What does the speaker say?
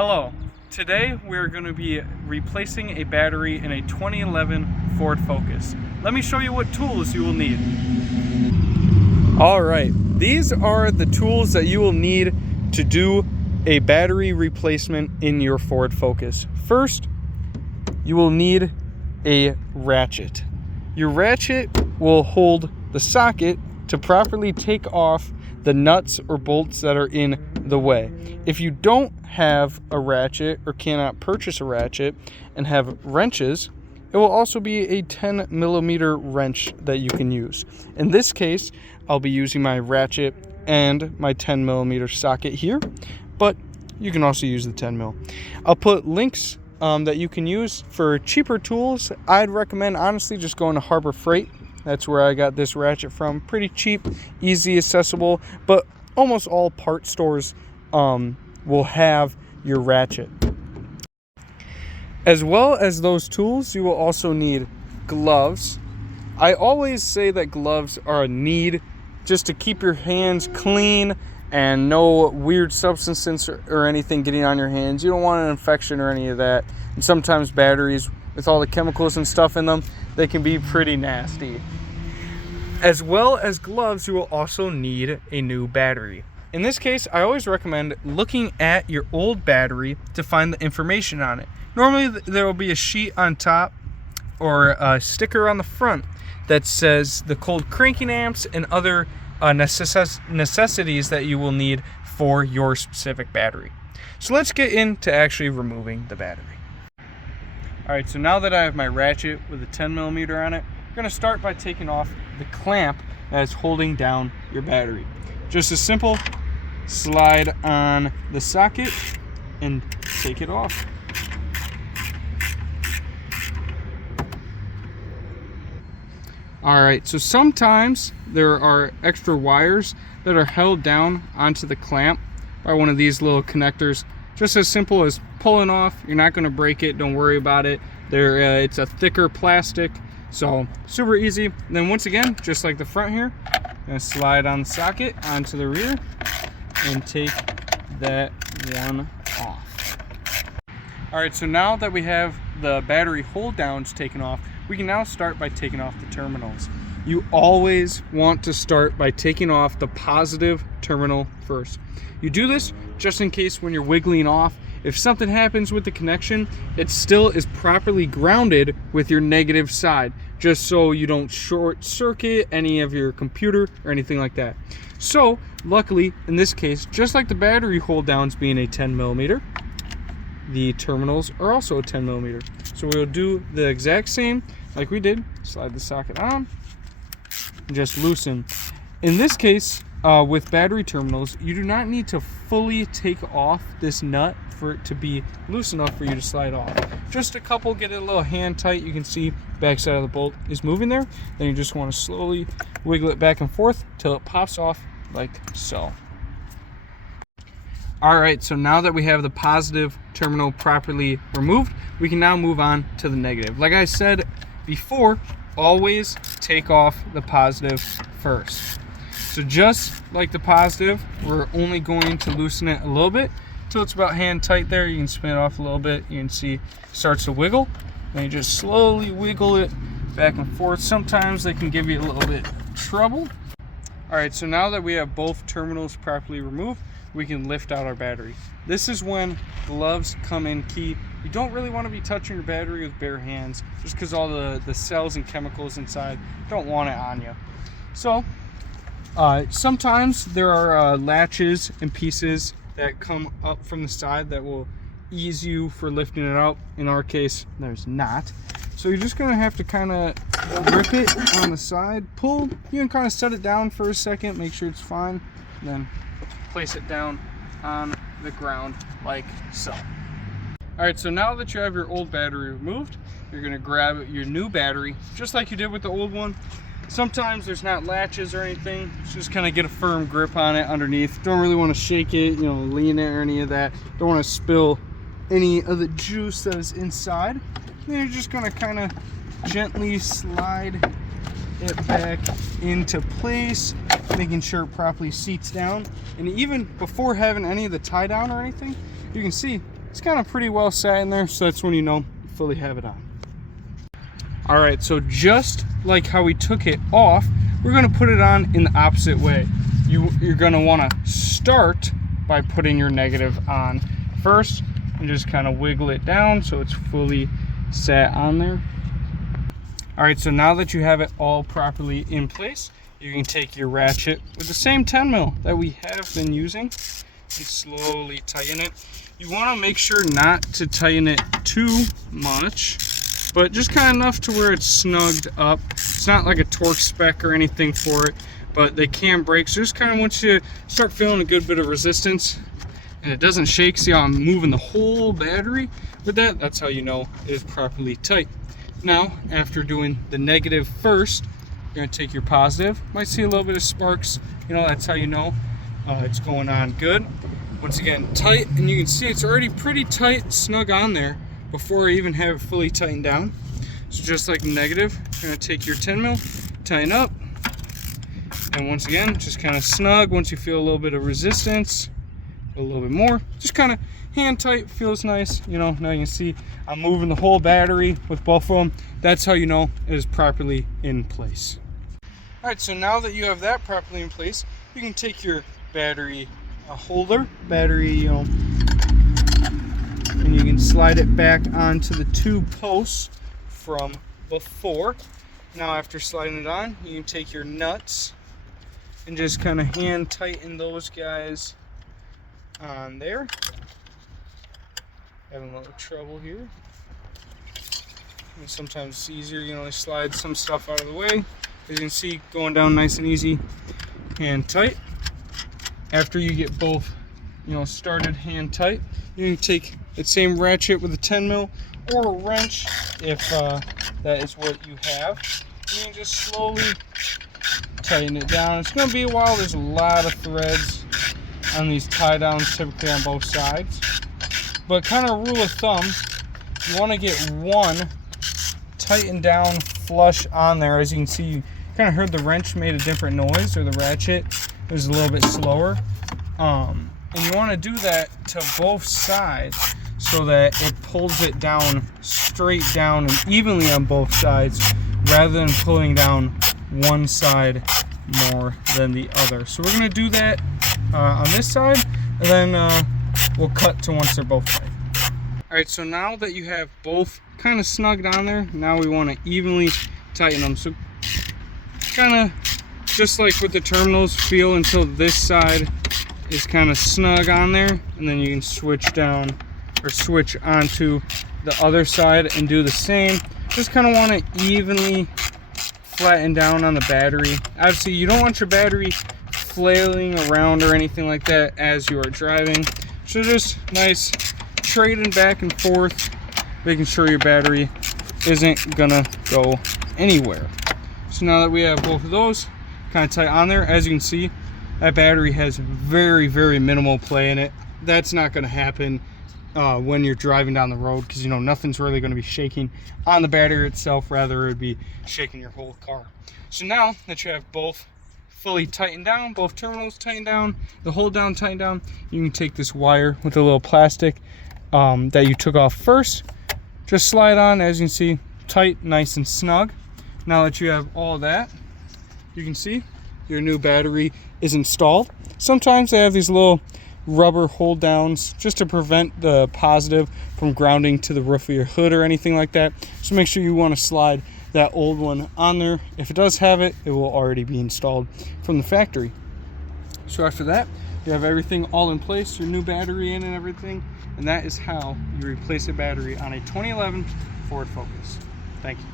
Hello, today we're going to be replacing a battery in a 2011 Ford Focus. Let me show you what tools you will need. Alright, these are the tools that you will need to do a battery replacement in your Ford Focus. First, you will need a ratchet. Your ratchet will hold the socket to properly take off the nuts or bolts that are in the way. If you don't have a ratchet or cannot purchase a ratchet and have wrenches, it will also be a 10mm wrench that you can use. In this case, I'll be using my ratchet and my 10mm socket here, but you can also use the 10mm. I'll put links that you can use for cheaper tools. I'd recommend honestly just going to Harbor Freight. That's where I got this ratchet from. Pretty cheap, easy, accessible, but almost all part stores will have your ratchet. As well as those tools, you will also need gloves. I always say that gloves are a need just to keep your hands clean and no weird substances or anything getting on your hands. You don't want an infection or any of that. And sometimes batteries, with all the chemicals and stuff in them, they can be pretty nasty. As well as gloves, you will also need a new battery. In this case, I always recommend looking at your old battery to find the information on it. Normally, there will be a sheet on top or a sticker on the front that says the cold cranking amps and other necessities that you will need for your specific battery. So let's get into actually removing the battery. Alright, so now that I have my ratchet with a 10mm on it, I'm going to start by taking off the clamp that is holding down your battery. Just a simple slide on the socket and take it off. Alright, so sometimes there are extra wires that are held down onto the clamp by one of these little connectors. Just as simple as pulling off. You're not going to break it, don't worry about it. It's a thicker plastic, so super easy. And then once again, just like the front here, I'm going to slide on the socket onto the rear and take that one off. Alright, so now that we have the battery hold downs taken off, we can now start by taking off the terminals. You always want to start by taking off the positive terminal first. You do this just in case when you're wiggling off, if something happens with the connection, it still is properly grounded with your negative side, just so you don't short circuit any of your computer or anything like that. So luckily, in this case, just like the battery hold downs being a 10mm, the terminals are also a 10mm. So we'll do the exact same like we did. Slide the socket on and just loosen. In this case, with battery terminals, you do not need to fully take off this nut for it to be loose enough for you to slide off. Just a couple, get it a little hand tight. You can see back side of the bolt is moving there. Then you just want to slowly wiggle it back and forth till it pops off like so. Alright, so now that we have the positive terminal properly removed, we can now move on to the negative. Like I said before, always take off the positive first. So just like the positive, we're only going to loosen it a little bit until it's about hand tight there. You can spin it off a little bit. You can see it starts to wiggle. Then you just slowly wiggle it back and forth. Sometimes they can give you a little bit of trouble. Alright, so now that we have both terminals properly removed, we can lift out our battery. This is when gloves come in key. You don't really want to be touching your battery with bare hands just because all the cells and chemicals inside don't want it on you. So sometimes there are latches and pieces that come up from the side that will ease you for lifting it out. In our case, there's not. So you're just going to have to kind of grip it on the side, pull. You can kind of set it down for a second, make sure it's fine, then place it down on the ground like so. Alright, so now that you have your old battery removed, you're going to grab your new battery just like you did with the old one. Sometimes there's not latches or anything, just kind of get a firm grip on it underneath. Don't really want to shake it, lean it or any of that. Don't want to spill any of the juice that is inside. Then you're just going to kind of gently slide it back into place, making sure it properly seats down. And even before having any of the tie down or anything, you can see it's kind of pretty well set in there, so that's when you know you fully have it on. All right, so just like how we took it off, we're gonna put it on in the opposite way. You're gonna wanna start by putting your negative on first and just kind of wiggle it down so it's fully set on there. All right, so now that you have it all properly in place, you can take your ratchet with the same 10 mil that we have been using and slowly tighten it. You want to make sure not to tighten it too much, but just kind of enough to where it's snugged up. It's not like a torque spec or anything for it, but they can break. So just kind of want you to start feeling a good bit of resistance, and it doesn't shake. See how I'm moving the whole battery with that? That's how you know it is properly tight. Now, after doing the negative first, you're going to take your positive. Might see a little bit of sparks. You know, that's how you know it's going on good. Once again, tight, and you can see it's already pretty tight, snug on there before I even have it fully tightened down. So just like negative, you're going to take your 10 mil, tighten up, and once again, just kind of snug. Once you feel a little bit of resistance, a little bit more, just kind of hand tight, feels nice. You know, now you can see I'm moving the whole battery with both of them. That's how you know it is properly in place. All right, so now that you have that properly in place, you can take your battery holder, you know, and you can slide it back onto the two posts from before. Now after sliding it on, you can take your nuts and just kind of hand tighten those guys on there. Having a little trouble here. And sometimes it's easier, you know, slide some stuff out of the way. As you can see, going down nice and easy, hand tight. After you get both, you know, started hand tight, you can take that same ratchet with a 10 mil or a wrench if that is what you have. You can just slowly tighten it down. It's going to be a while. There's a lot of threads on these tie downs, typically on both sides. But kind of rule of thumb, you want to get one tightened down flush on there. As you can see, you kind of heard the wrench made a different noise, or the ratchet was a little bit slower. And you want to do that to both sides so that it pulls it down straight down and evenly on both sides, rather than pulling down one side more than the other. So we're going to do that on this side, and then we'll cut to once they're both tight. Alright, so now that you have both kind of snugged on there, now we want to evenly tighten them. So kind of just like with the terminals, feel until this side is kind of snug on there, and then you can switch down or switch onto the other side and do the same. Just kind of want to evenly flatten down on the battery. Obviously, you don't want your battery flailing around or anything like that as you are driving. So just nice trading back and forth, making sure your battery isn't gonna go anywhere. So now that we have both of those kind of tight on there, as you can see, that battery has very, very minimal play in it. That's not gonna happen when you're driving down the road, because you know nothing's really going to be shaking on the battery itself, rather it would be shaking your whole car. So now that you have both fully tightened down, both terminals tightened down, the hold down tightened down, you can take this wire with a little plastic that you took off first, just slide on, as you can see, tight, nice and snug. Now that you have all that, you can see your new battery is installed. Sometimes they have these little rubber hold downs just to prevent the positive from grounding to the roof of your hood or anything like that. So make sure you want to slide that old one on there. If it does have it, it will already be installed from the factory. So after that, you have everything all in place, your new battery in and everything, and that is how you replace a battery on a 2011 Ford Focus. Thank you.